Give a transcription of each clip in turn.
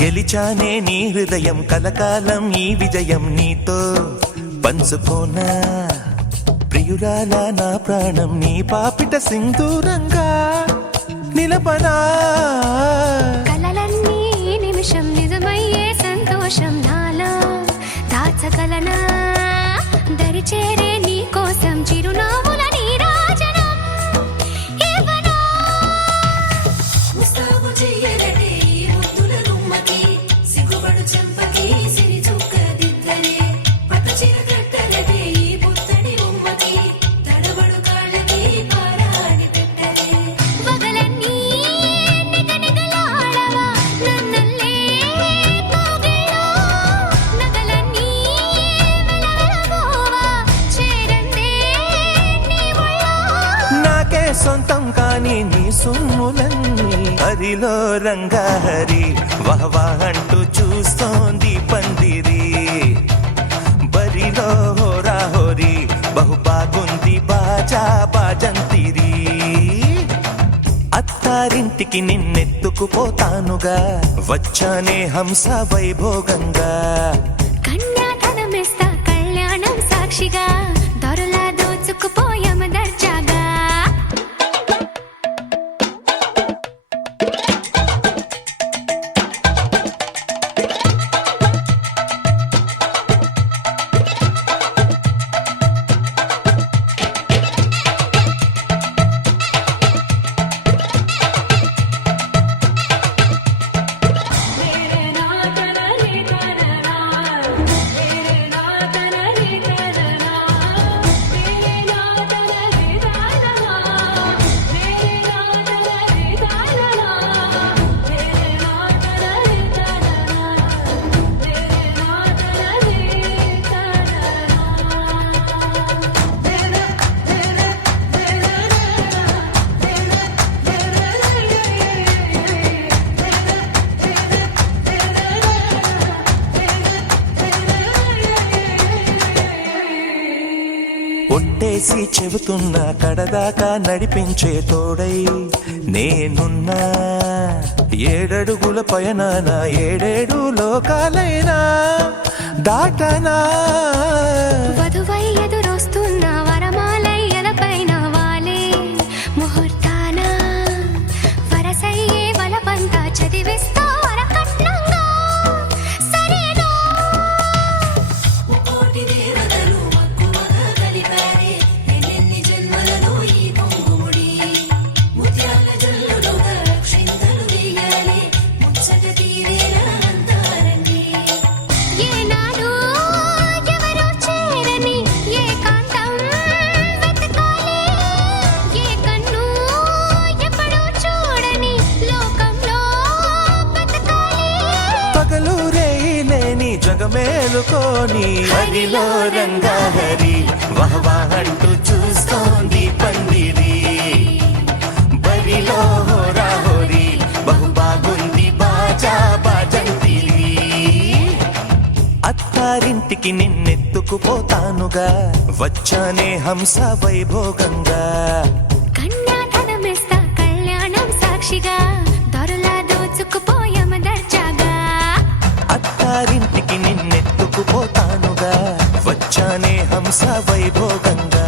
గెలిచానే నీ హృదయం కలకాలం ఈ విజయం నీతో పంచుకోనా ప్రియురాలా నా ప్రాణం నీ పాపిట సింధూరంగా నిలపనా కలలన్నీ నిమిషం నిజమయ్యే సంతోషం నాలో దాచగలనా దరిచేరే నీ కోసం చిరునవ్వుల నీరాజనం ఇవ్వనా ముస్తాబు చెయ్యరటే ఈ ముద్దుల గుమ్మకి సిగ్గుపడు చెంపకి సిరి చుక్క దిద్దలే పట్ట చీర కట్టరటే ఈ పుత్తడి బొమ్మకి తడబడు కాళ్ళకి పారాని పెట్టలే పగలన్నీ నిగనిగలాడవా నన్నల్లే కోగిలో నగలన్నీ వెలవెలబోవా చేరందే నీ ఒళ్ళో నాకే సొంతం కాని నీ సొమ్ములన్నీ హరిలో రంగాహరి వహవా అంటూ చూస్తోంది పందిరి బరిలో హోరా హోరి బహు బాగుంది బాజా బాజంతిరి అత్తారింటికి నిన్నెత్తుకుపోతానుగా వచ్చానే హంస వైభోగంగా కన్యాధనమిస్తా కళ్యాణం సాక్షిగా దొరలా దోచుకుపోయామ దర్జాగా ఒట్టేసి చెబుతున్నా కడదాకా నడిపించే తోడై నేనున్నా ఏడడుగుల పయనాన ఏడేడు లోకాలైనా దాటనా వధువై ఎదురొస్తున్న వరమాలై ఎలపైన వాలే ముహూర్తాన వరసయ్యే వలపంతా చదివిస్తా వరకట్నంగా సరేనా ముకోటి దేవతలు మక్కువగా కలిపారే ఎన్నెన్ని జన్మలలో ఈ పొంగుముడి ముత్యాల జల్లులుగా క్షింతలు వేయాలి ముచ్చట తీరేలా అంతారండి ఏనాడు ఎవరో చేరని ఏకాంతం వెతకాలి ఏ కన్ను ఎప్పుడూ చూడని లోకంలో బతకాలి పగలు రేయిలేని జగమేలుకోని హరిలో రంగాహరి వహవా అంటూ చూస్తోంది పందిరి బరిలో హోరా హోరి బహు బాగుంది బాజా బాజంతిరి అత్తారింటికి నిన్నెత్తుకుపోతానుగా వచ్చానే హంస వైభోగంగా కన్యాధనమిస్తా కళ్యాణం సాక్షిగా దొరలా దోచుకుపోయామ దర్జాగా అత్తారింటికి నిన్నెత్తుకుపోతానుగా వచ్చానే హంస వైభోగంగా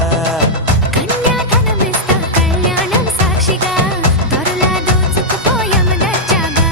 కన్యాధనమిస్తా కళ్యాణం సాక్షిగా దొరలా దోచుకుపోయామ దర్జాగా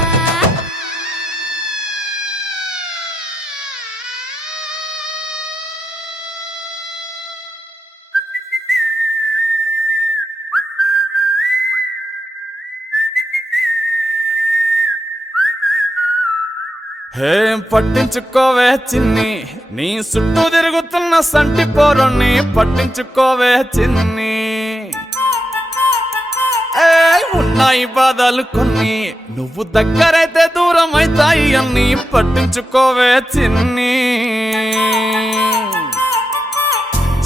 ఏం పట్టించుకోవే చిన్ని నీ చుట్టూ తిరుగుతున్న సంటి పోరుణ్ణి పట్టించుకోవే చిన్ని ఉన్నాయి బాధలు కొన్ని నువ్వు దగ్గరైతే దూరం అవుతాయి అన్ని పట్టించుకోవే చిన్ని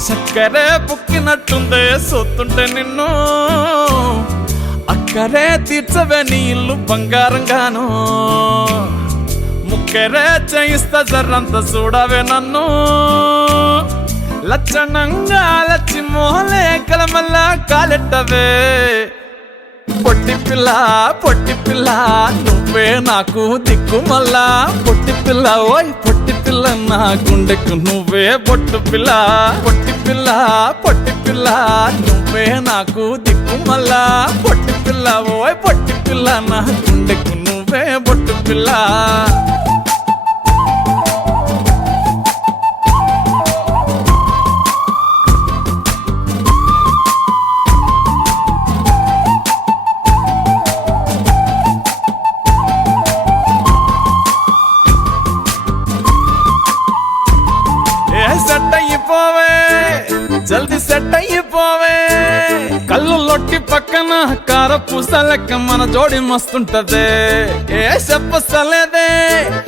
చక్కరే పుక్కినట్టుందే సొత్తుంటే నిన్ను అక్కరే తీర్చవే నీ ఇల్లు బంగారంగాను ముక్కరే చేయిస్తా జర్రంత చూడవే నన్ను లచ్చణంగా లచ్చి మోహలే కలమల్లా కాలెట్టవే పొట్టి పిల్ల పొట్టి పిల్ల నువ్వే నాకు దిక్కు మళ్ళా పొట్టి పిల్ల ఓయ్ పొట్టి పిల్ల నా గుండెకు నువ్వే బొట్టు పిల్ల పొట్టి పిల్ల పొట్టి పిల్ల నువ్వే నాకు దిక్కు మళ్ళా పొట్టి పిల్ల ఓయ్ పొట్టి పిల్ల నా గుండెకు నువ్వే బొట్టు పిల్ల సెట్ అయిపోవే జల్దీ సెట్ అయిపోవే కళ్ళు లొట్టి పక్కన కార పూసలెక్క మన జోడి మస్తుంటదే ఏ చెప్పలేదే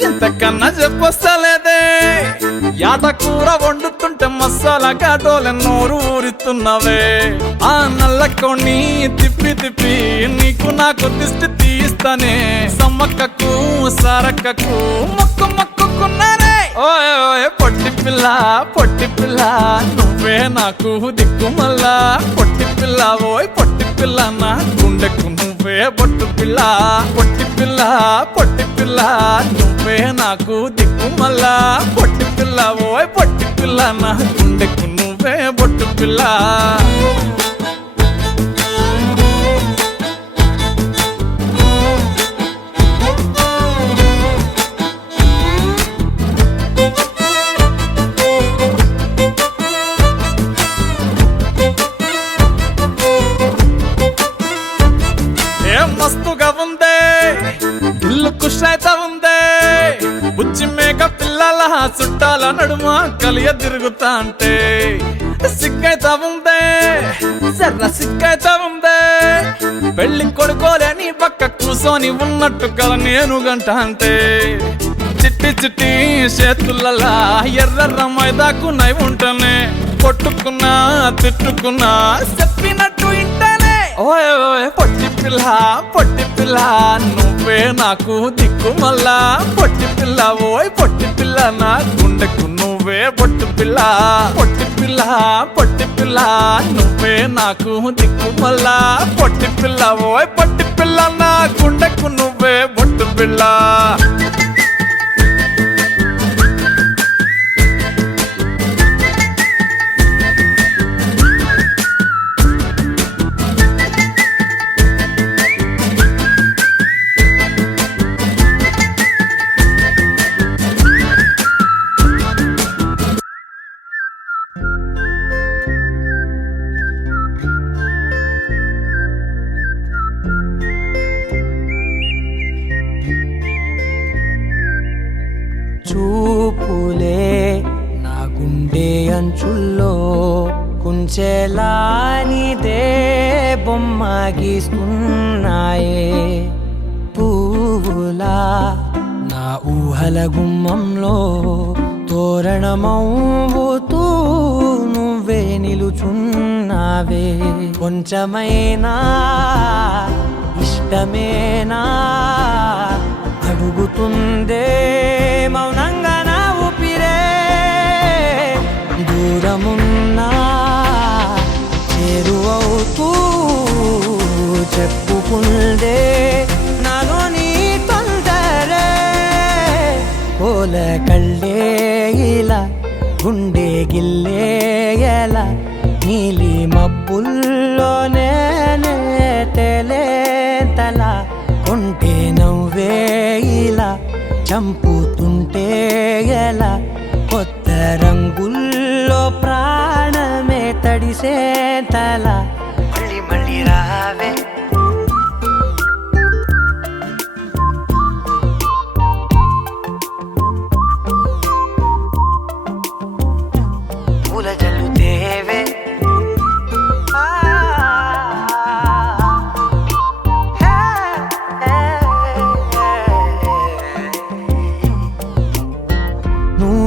ఇంతకన్నా చెప్పలేదే యాట కూర వండుతుంటే మసాలా గాటోలే నోరు ఊరుతున్నవే ఆ నల్లకొని తిప్పి తిప్పి నీకు నాకు దిష్టి తీస్తానే సమ్మక్కకు సారక్కకు మొక్కు మొక్కుకున్నానే ఓయ్ ఓయ్ పొట్టి పిల్ల నువ్వే నాకు దిక్కు మళ్ళా పొట్టి పిల్ల ఓయ్ పొట్టి పిల్ల నా గుండెకు నువ్వే బొట్టు పిల్ల పొట్టి పిల్ల నువ్వే నాకు దిక్కు మళ్ళా పొట్టి పిల్ల ఓయ్ పొట్టి పిల్ల నా గుండెకు నువ్వే బొట్టు పిల్ల మస్తుగా ఉందే ఇల్లు కుషైత ఉందే బుచ్చి మేక పిల్లల చుట్టాల నడుమ కలియ తిరుగుతా అంటే సిగ్గైతా ఉందే సర్ర సిగ్గైతా ఉందే పెళ్లి కొడుకోలేని పక్క కూసోని ఉన్నట్టు కల నేను గంట అంటే చిట్టి చిట్టి చేతులలా ఎర్ర మైదాకు నై ఉంటనే కొట్టుకున్నా తిట్టుకున్నా చెప్పినట్టు ఇంటనే ఓయ్ ఓయ్ పొట్టి పిల్ల నువ్వే నాకు దిక్కు మళ్ళా పొట్టి పిల్ల ఓయ్ పొట్టి పిల్ల నా గుండెకు నువ్వే బొట్టు పిల్ల పొట్టి పిల్ల నువ్వే నాకు దిక్కు మళ్ళా పొట్టి పిల్ల ఓయ్ పొట్టి పిల్ల నా గుండెకు నువ్వే బొట్టు పిల్ల చూపులే నా గుండె అంచుల్లో కుంచెలానిదే బొమ్మ గీస్తున్నాయే పువ్వులా నా ఊహల గుమ్మంలో తోరణమవుతూ నువ్వే నిలుచున్నావే కొంచెమైనా ఇష్టమేనా అడుగుతుందే మౌనంగా నా ఊపిరే దూరమున్నా చేరువవుతూ చెప్పుకుందే నాలో నీ తొందరే కోల కళ్ళే ఇలా గుండె గిల్లే ఎలా నీలి మబ్బుల్లోనే తల కొంటే నవ్వే ఇలా చంపుతుంటే ఎలా కొత్త రంగుల్లో ప్రాణమే తడిసే తల మళ్ళీ మళ్ళీ రావే పూల జల్లుతేవే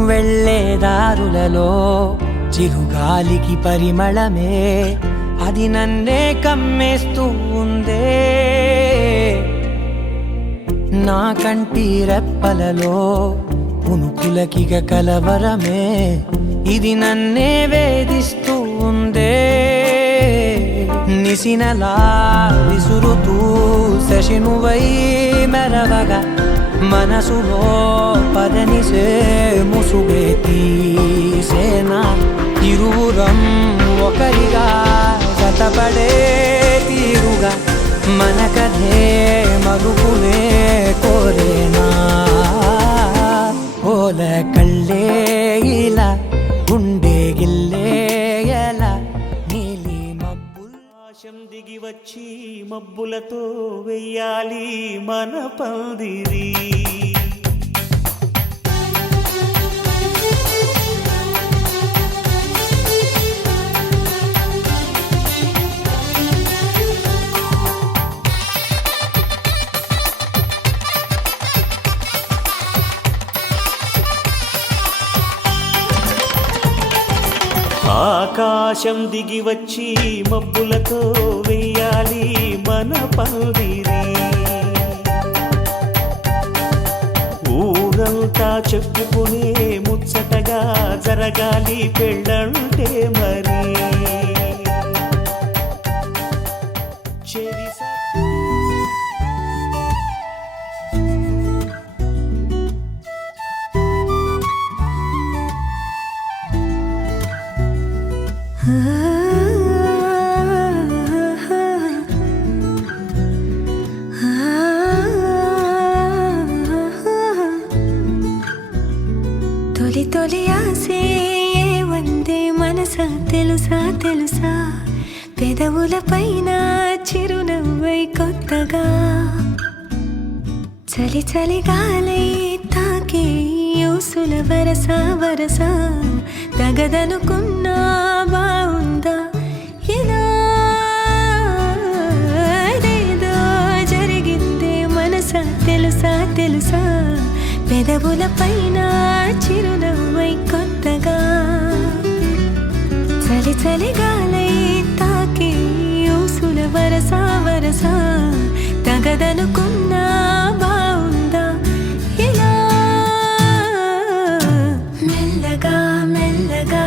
వెళ్ళే దారులలో చిరుగాలికి పరిమళమే అది నన్నే కమ్మేస్తూ ఉందే నా కంటి రెప్పలలో పునుకులకిగ కలవరమే ఇది నన్నే వేధిస్తూ ఉందే నీ వీసినలా విసురుతూ శశినువై మెరవగా మనసులో పదనిసే ముసుగే తీసేనా ఇరువురం ఒకరిగా జతపడే తీరుగా మన కథే మలుపునే కోరేనా ఓల కళ్ళే ఇలా గుండె గిల్లే ఎలా నీలి మబ్బుల్ ఆకాశం దిగి వచ్చి మబ్బులతో వెయ్యాలి మన పందిరి ఆకాశం దిగి వచ్చి మబ్బులతో వెయ్యాలి మన పందిరి ఊరంతా చెప్పుకునే ముచ్చటగా జరగాలి పెళ్ళంటే మరి చెరిసా తొలి తొలి ఆసే వందే మనసా తెలుసా తెలుసా పెదవుల పైన చిరునవ్వై కొత్తగా చలి చలి గాలై తాకే యూసుల వరస వరస తగదనుకున్నా బాగుందా ఇలా ఏదో జరిగిందే మనసా తెలుసా తెలుసా పెదవుల పైన చిరునవ్వై కొత్తగా చలి చలి గాలై తాకి ఊసుల వరస వరస తగదనుకున్నా బాగుందా ఇలా మెల్లగా మెల్లగా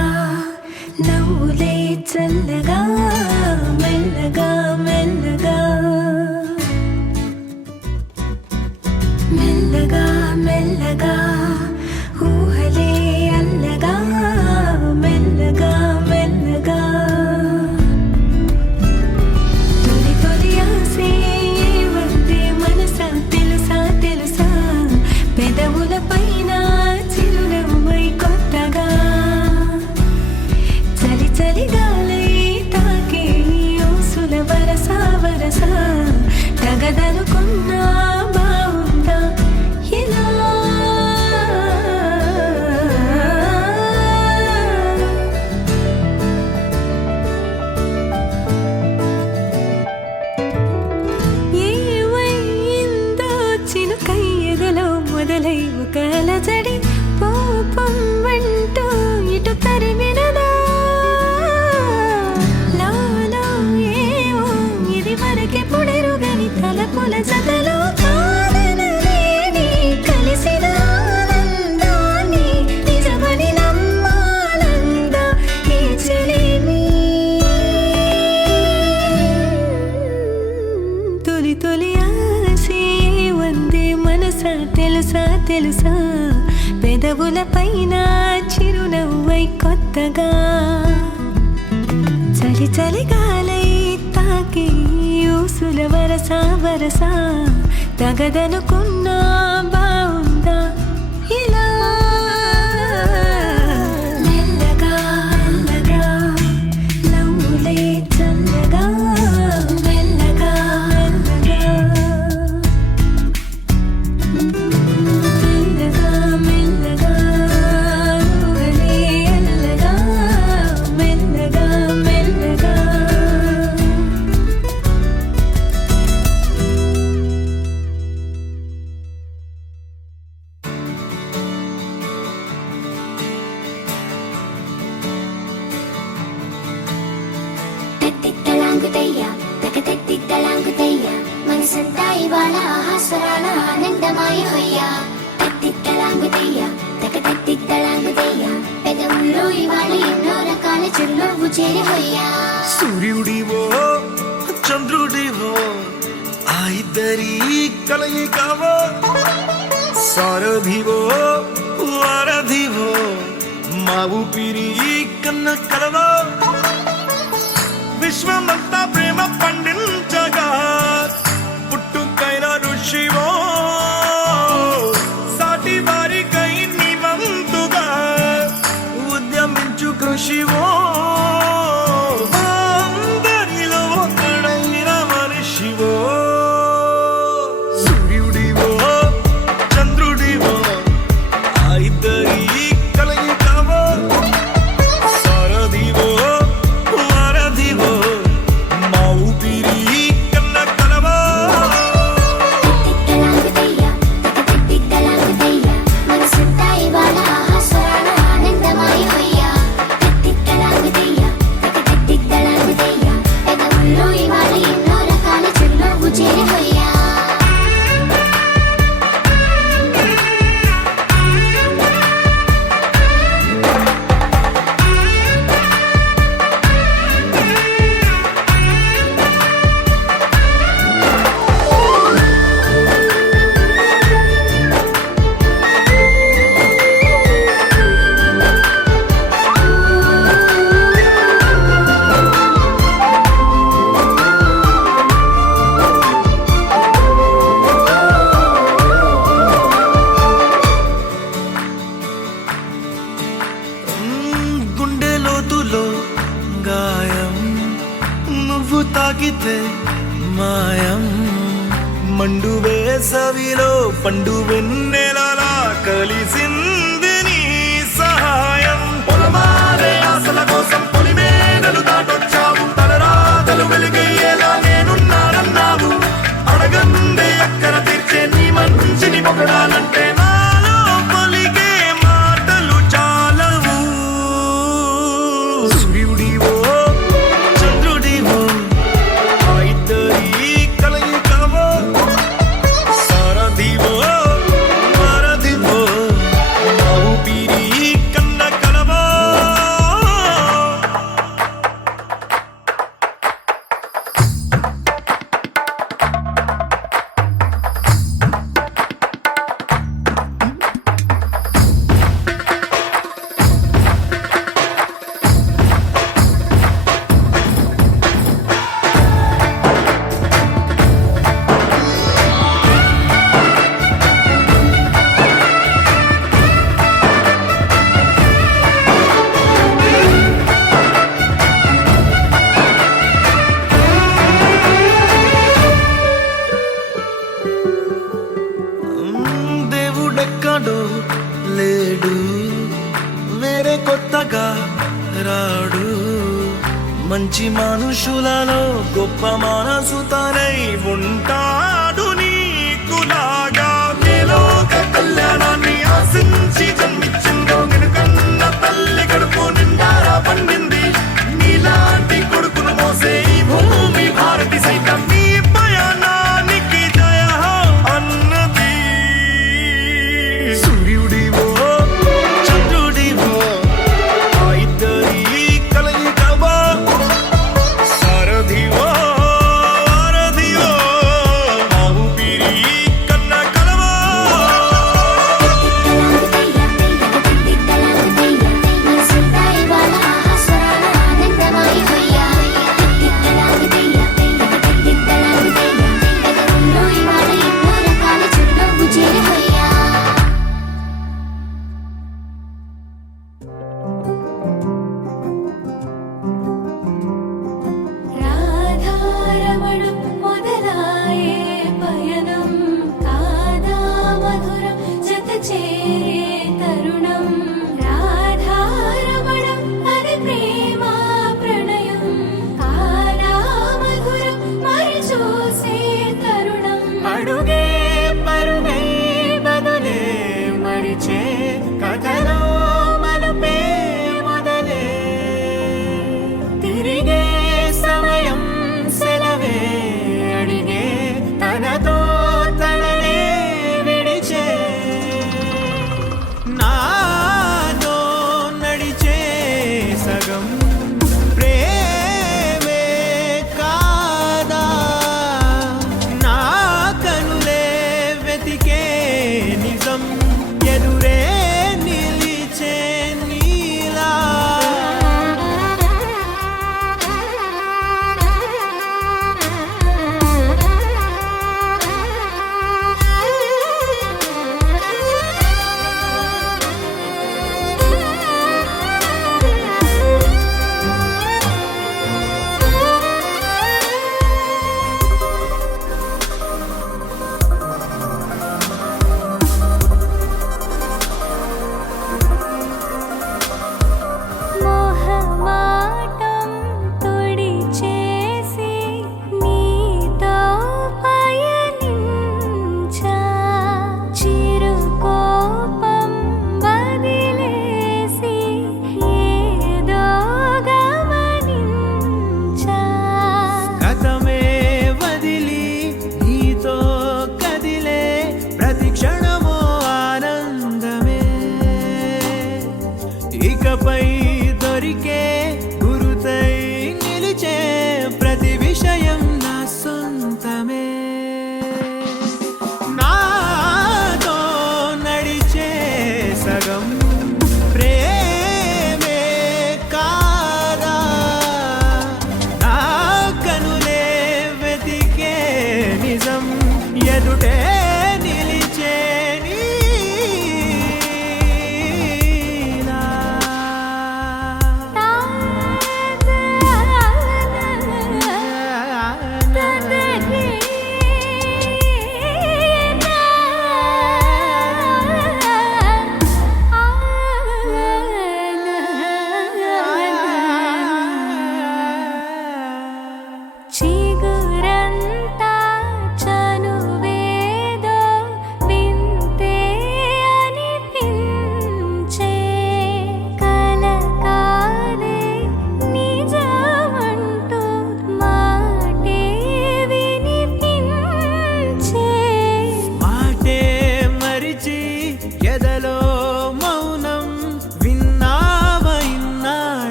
నవ్వులే చల్లగా మెల్లగా మెల్లగా మెల్లగా మెల్లగా ఊహలే అల్లగా మెల్లగా మెల్లగా తొలి తొలి ఆసే వందే మనసా తెలుసా తెలుసా పెదవుల పైన చిరునవ్వై కొత్తగా చలి చలి గాలై తాకే ఊసుల వరస వరస తగదనుకున్నా బాగుందా ఇలా ఏమైందో చినుకయ్యగలో మొదలై ఒక అలజడి పాపం అంటూ ఇటు తరిమినదా లాలో ఏమో ఇది వరకే పొడెరుగని తలపుల జతలో కాదనలేని కలిసిన ఆనందాన్ని నిజమని నమ్మాలందా ఈ చెలిమి తొలి తొలి ఆసే వందే మనసా తెలుసా తెలుసా పెదవుల పైన చిరునవ్వై కొత్తగా చలి చలి గాలై తాకి ఊసుల వరస వరస తగదనుకున్నా బాగుందా ఇలా మెల్లగా మెల్లగా నవ్వులే చల్లగా మెల్లగా మెల్లగా మెల్లగా ఊహలే అల్లగా మెల్లగా మెల్లగా తెత్తిత్తలాంగుతయ్య తెగతెత్తిత్తలాంగుతయ్య మనసంతా ఇవాళ ఆహాస్వరాల ఆనందమాయ హొయ్య తెత్తిత్తలాంగుతయ్య తెగతెత్తిత్తలాంగుతయ్య పెదవుల్లో ఇవాళ ఎన్నో రకాల చిరునవ్వు చేరి హొయ్య సూర్యుడివో ఇద్దరి కలయికవో సారథివో వారధివో మా ఊపిరి కన్న కలవో విశ్వమంతా ప్రేమ పండించగా పుట్టుకైన ఋషివో సాటి వారికై నివంతుగా ఉద్యమించు కృషివో అందరిలో ఒకడైన మనిషివో సూర్యుడివో చంద్రుడివో ఆ ఇద్దరి కలయికవో సారథివో వారధివో మా ఊపిరి కన్న కలవో తిట్టలాగుతయ్యా తిట్టలాగుతయ్యా మనసంతా ఇవాళ ఆహాస్వరాల ఆనందమాయ హొయ్యా తిట్టలాగుతయ్యా తిట్టలాగుతయ్యా పెదవుల్లో ఇవాళ ఎన్నో రకాల చిరునవ్వు చేరి హొయ్యా గుండె లోతులో గాయం నువ్వు తాకితే మాయం మండు వేసవిలో పండు వెన్నెలలా కలిసింది నీ సహాయం పొలమారే ఆశల కోసం పొలిమేనలు దాటొచ్చావు తలరాతలు వెలిగయ్యేలా నేనున్నానన్నావు అడగందే అక్కర తీర్చే నీ మంచిని పొగడాలంటే నాలో పలికే మాటలు చాలవు సూర్యుడివో చంద్రుడివో ఆ ఇద్దరి కలయికవో సారథివో వారధివో మా ఊపిరి కన్న కలవో దేవుడెక్కడో లేడు వేరే కొత్తగా రాడు మంచి మనుషులలో గొప్ప మనసు తనై ఉంటాడు నీకులాగా నేలోక కళ్యాణాన్ని ఆశించి జన్మించిందో నిన్నుకన్న తల్లి కడుపు నిండారా పండింది నీలాంటి కొడుకును మోసే ఈ భూమి భారతి సైతం నీ పయనానికి జయ అన్నది సూర్యుడివో చంద్రుడివో ఆ ఇద్దరి కలయికవో సారథివో వారధివో మా ఊపిరి కన్న కలవో తిట్టలాగుతయ్యా మనసంతా ఇవాళ ఆహాస్వరాల ఆనందమాయ హొయ్యా తిట్టలాగుతయ్యా పెదవుల్లో ఇవాళ ఎన్నో రకాల చిరునవ్వు చేరి హొయ్యా రాధారమణం మొదలాయే పయనం కాదా మధురం జత చేరే తరుణం రాధారమణం అది ప్రేమ ప్రణయం కాదా మధురం మరి చూసే తరుణం అడుగే పరుగై బదులే మరిచే కథలో మలుపే మొదలే తిరిగే సమయం సెలవే అడిగే తనతో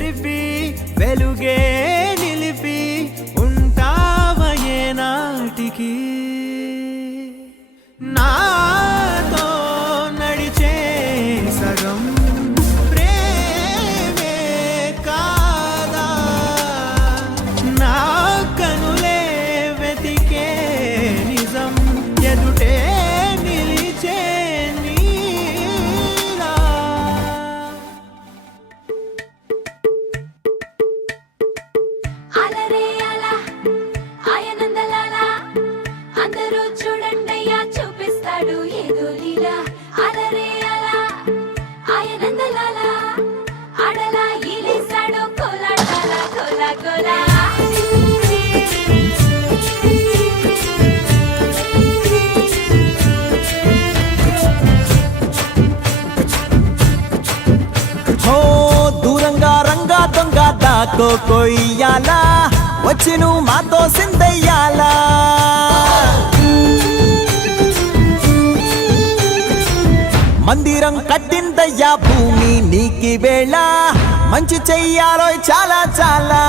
చెరిపి వెలుగే నిలిపి ఉంటావయే నాటికి నాతో నడిచే సగం ప్రేమే కాదా నా కనులే వెతికే నిజం ఎదుటే నిలిచే నీలా అలరే అలా ఆయనందలాలా అందరూ చూడండయ్యా చూపిస్తాడు ఏదో లీలా అలరే అలా ఆయనందలాలా ఆడలా ఈలేశాడు కోలాటాల కోలా కోలా హో దూరంగా రంగా దొంగ దాకో కొయ్యాలా వచ్చి నువ్వు మాతో సిందయ్యాలా మందిరం కట్టిందయ్యా భూమి నీకి వేళ మంచి చెయ్యాలో చాలా చాలా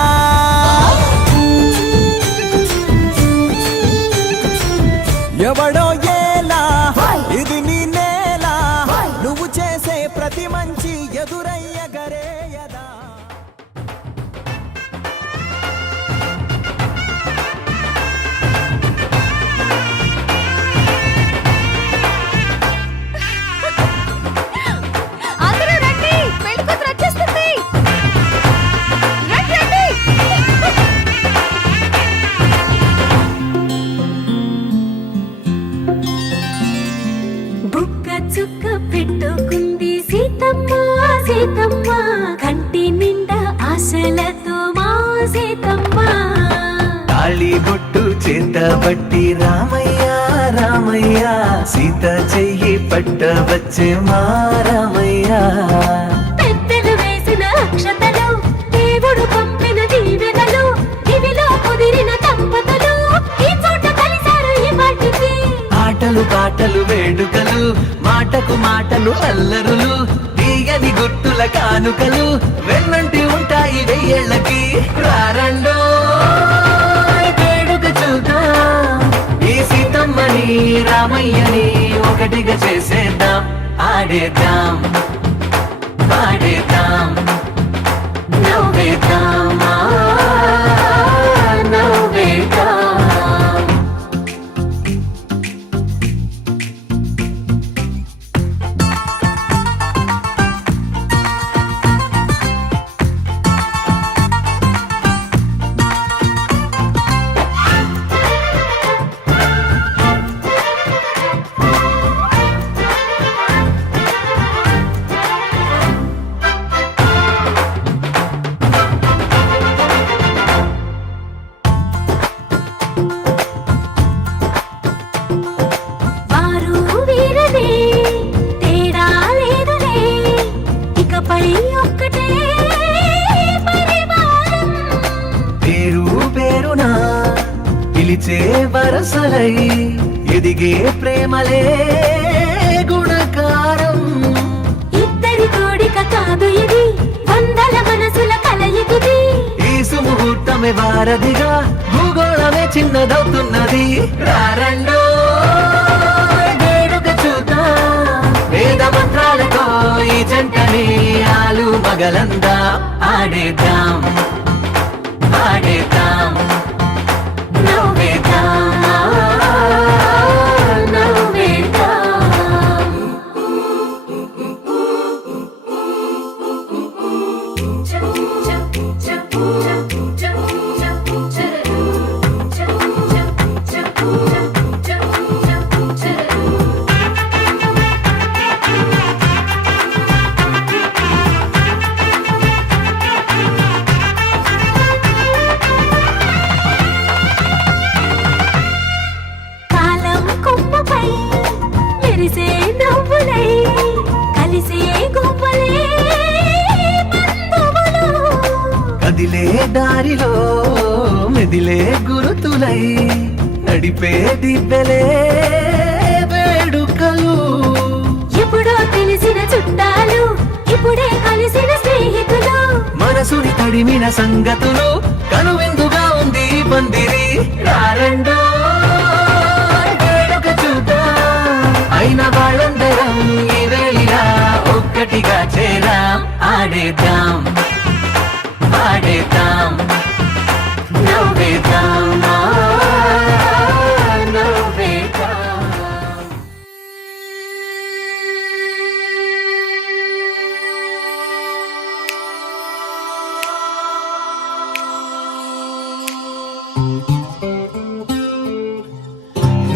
ఎవడో ఏలా ఇది నీ నేల నువ్వు చేసే ప్రతి మంచి ఎదురయ్యగరేయదా అందరూ రండి పెళ్లి కూతురు వచ్చేస్తుంది రండి రండి బుక్క చుక్క పెట్టుకుంది సీతమ్మ సీతమ్మ కంటి నిండా ఆశలతో మా సీతమ్మ తాళి బొట్టు చేత బట్టి రామయ్య రామయ్య సీత చెయ్యి పట్ట వచ్చే మా రామయ్య పెద్దలు వేసిన అక్షతలు దేవుడు పంపిన దీవెనలు ఇవిలో కుదిరిన దంపతులు ఈ చోట కలిశారు ఈ వాటికి ఆటలు పాటలు వేడుకలు మాటకు మాటలు అల్లరులు తీయని గుట్టుల కానుకలు వెన్నంటి ఉంటాయి వెయ్యేళ్ళకి రారండో వేడుక చూద్దాం ఈ సీతమ్మని రామయ్యని ఒకటిగా చేసేద్దాం ఆడేద్దాం పాడేద్దాం నవ్వేద్దాం నవ్వేద్దాం వారు వీరనే తేడా లేదులే ఇకపై ఒక్కటే పరివారం పేరు పేరునా పిలిచే వరసలై ఎదిగే ప్రేమలే గుణకారం ఇద్దరి కోడిక కాదు ఇది వందల మనసుల కలయికిది ఈ సుముహూర్తమే వారధిగా భూగోళమే చిన్నదవుతున్నది రారండో వేడుక చూద్దాం వేద మంత్రాలతో ఈ జంటని ఆలు మగలందా ఆడేద్దాం ఆడేద్దాం నవ్వేద్దాం నవ్వేద్దాం కాలం కొమ్మపై మెరిసే నవ్వులై కలిసే గువ్వలే బంధువులు కదిలే దారిలో మెదిలే గురుతులై నడిపే దిబ్బెలే వేడుకలు ఎప్పుడో తెలిసిన చుట్టాలు ఇప్పుడే కలిసిన స్నేహితులు మనసుని తడిమిన సంగతులు కనువిందుగా ఉంది ఈ పందిరి రారండో వేడుక చూద్దాం అయిన వాళ్ళందరం ఈ వేళ ఒక్కటిగా చేరాం ఆడేద్దాం ఆడేద్దాం నవ్వేద్దాం నవ్వేద్దాం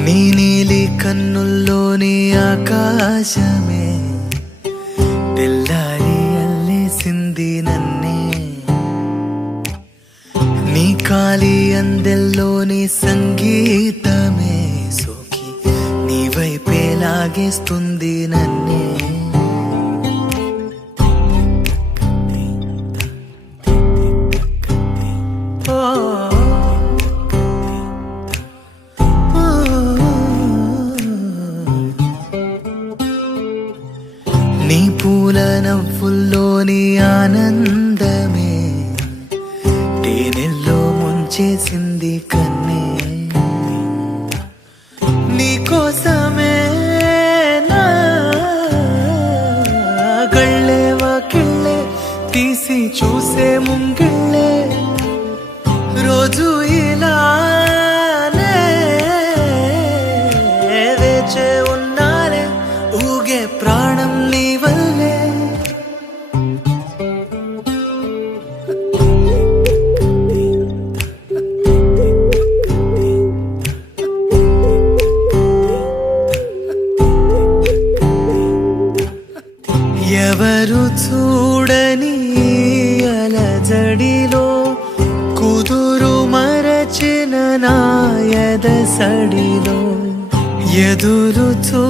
నీ నీలి కన్నుల్లోని ఆకాశమే తెల్లారి అల్లేసింది నన్నే నీ కాలి అందెల్లోని సంగీతమే సోకి నీ వైపే లాగేస్తుంది నన్నే నీ పూల నవ్వుల్లోని ఆనందమే తేనెల్లో ముంచేసింది కన్నే నీ కోసమే నా గళ్ళే వాకిళ్ళే తీసి చూసే ముంగిళ్ళే రోజు ఇలానే వేచే ఉన్నారే ఊగే ప్రాణం నీ వల్లే ఎవరు చూడని అలజడిలో కుదురు మరచిన నాయద సడిలో ఎదురు చూస్తూ